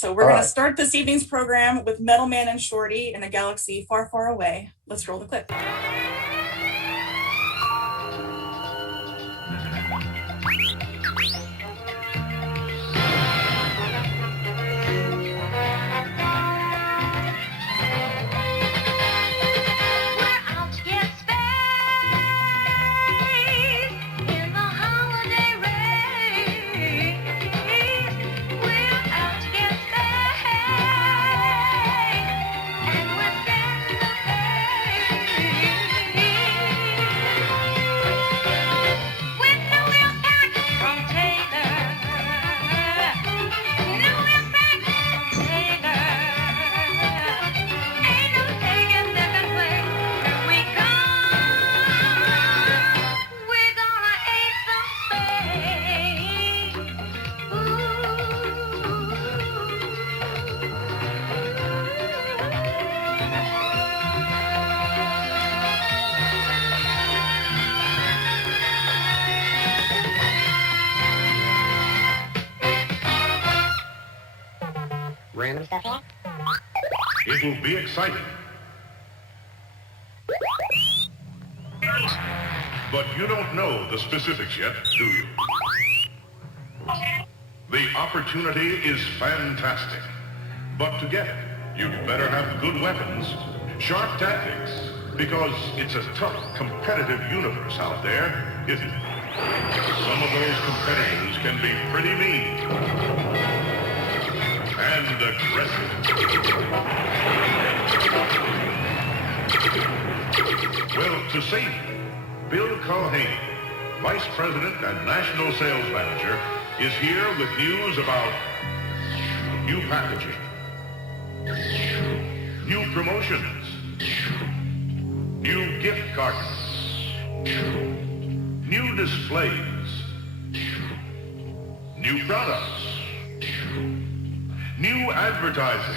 So we're All going to right. start this evening's program with Metal Man and Shorty in a galaxy far, far away. Let's roll the clip. Random stuff here? It will be exciting. But you don't know the specifics yet, do you? The opportunity is fantastic. But to get it, you'd better have good weapons, sharp tactics, because it's a tough, competitive universe out there, isn't it? Some of those competitors can be pretty mean and aggressive. Well, to save you, Bill Culhane, Vice President and National Sales Manager, is here with news about new packaging, new promotions, new gift cards, new displays, new products, new advertising.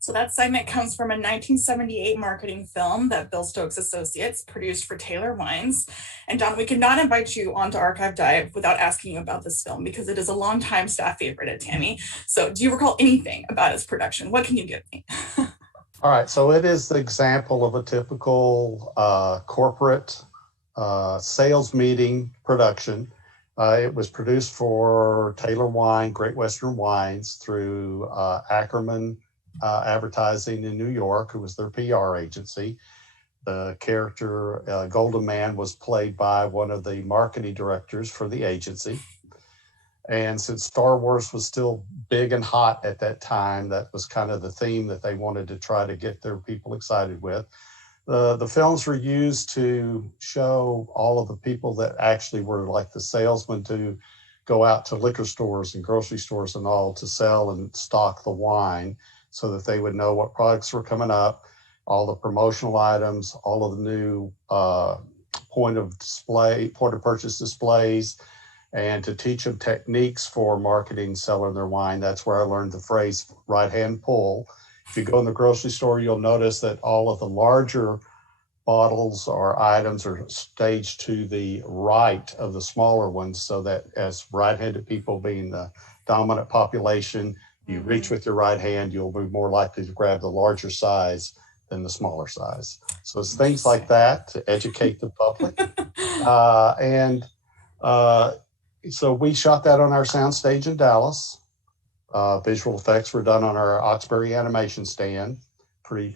So that segment comes from a 1978 marketing film that Bill Stokes Associates produced for Taylor Wines. And Don, we could not invite you onto Archive Dive without asking you about this film because it is a longtime staff favorite at Tammy. So do you recall anything about its production? What can you give me? All right. So it is the example of a typical corporate sales meeting production. It was produced for Taylor Wine, Great Western Wines through Ackerman Advertising in New York, who was their PR agency. The character Golden Man was played by one of the marketing directors for the agency. And since Star Wars was still big and hot at that time, that was kind of the theme that they wanted to try to get their people excited with. The films were used to show all of the people that actually were like the salesmen to go out to liquor stores and grocery stores and all to sell and stock the wine, so that they would know what products were coming up, all the promotional items, all of the new point of purchase displays, and to teach them techniques for marketing, selling their wine. That's where I learned the phrase right-hand pull. If you go in the grocery store, you'll notice that all of the larger bottles or items are staged to the right of the smaller ones, so that as right-handed people being the dominant population, you reach with your right hand, you'll be more likely to grab the larger size than the smaller size. So it's things like that to educate the public. So we shot that on our soundstage in Dallas. Visual effects were done on our Oxbury animation stand. Pretty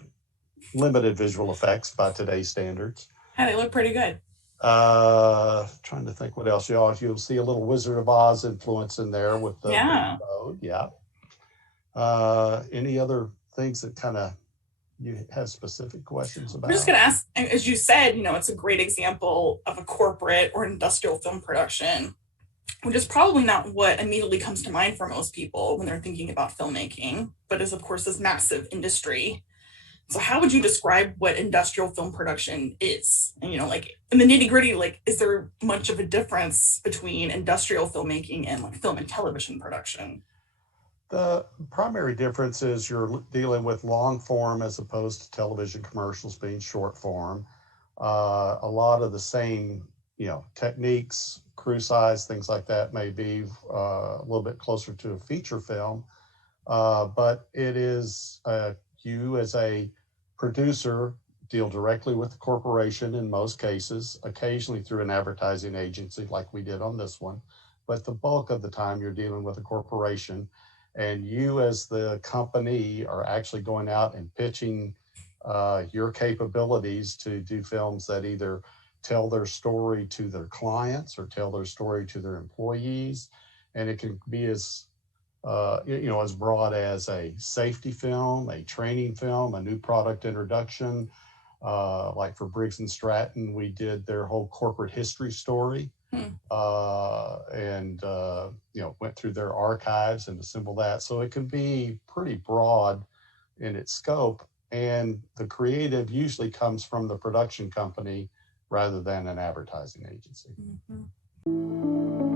limited visual effects by today's standards. Yeah, they look pretty good. Trying to think what else. You'll see a little Wizard of Oz influence in there with the mode. Yeah. Any other things that kind of you have specific questions about? I'm just going to ask, as you said, it's a great example of a corporate or industrial film production, which is probably not what immediately comes to mind for most people when they're thinking about filmmaking, but is of course this massive industry. So how would you describe what industrial film production is? And, like in the nitty gritty, like, is there much of a difference between industrial filmmaking and like film and television production? The primary difference is you're dealing with long form as opposed to television commercials being short form. A lot of the same, techniques, crew size, things like that may be a little bit closer to a feature film. But it is you as a producer deal directly with the corporation in most cases, occasionally through an advertising agency like we did on this one. But the bulk of the time you're dealing with a corporation, and you as the company are actually going out and pitching your capabilities to do films that either tell their story to their clients or tell their story to their employees. And it can be as broad as a safety film, a training film, a new product introduction. Like for Briggs and Stratton, we did their whole corporate history story, and went through their archives and assembled that. So it can be pretty broad in its scope, and the creative usually comes from the production company rather than an advertising agency. Mm-hmm.